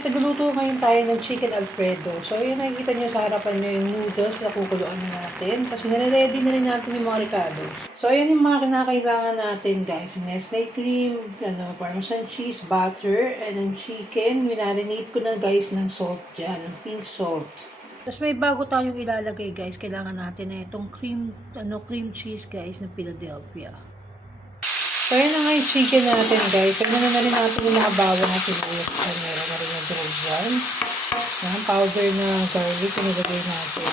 Nagluluto ngayon tayo ng chicken alfredo. So, yun nakikita nyo sa harapan nyo yung noodles, pinakukuluan na natin. Kasi nare-ready na rin natin yung mga ricados. So, ayan yung mga kinakailangan natin, guys. Nestle cream, parmesan cheese, butter, and then chicken. Minarinate ko na, guys, ng salt dyan, ng pink salt. Tapos may bago tayong ilalagay, guys. Kailangan natin na itong cream cheese, guys, na Philadelphia. So, ayan na nga yung chicken natin, guys. Tignan na rin natin yung mga bawang at sinuyos. Meron na rin yung drove dyan. Yung powder na garlic, pinilagay natin.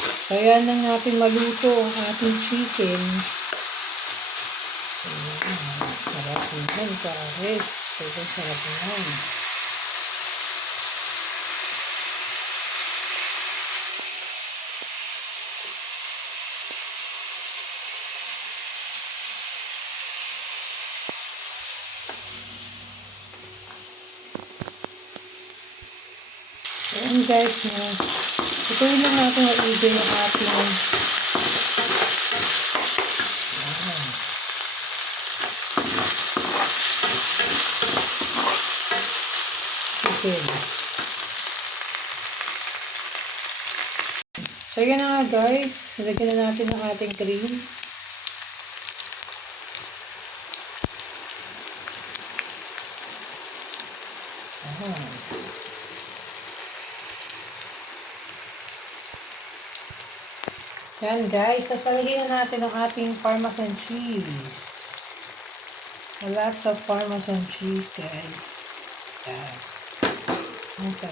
So, ayan lang natin maluto ang ating chicken. Sarap naman, kahit. Sobrang sarap naman. Ayan guys, ituloy lang natin maigi yung ating chicken. So yun na nga guys, nilagyan na natin ang ating cream. Yan guys, sasalagyan na natin ang ating parmesan cheese. Lots of parmesan cheese guys. Yan.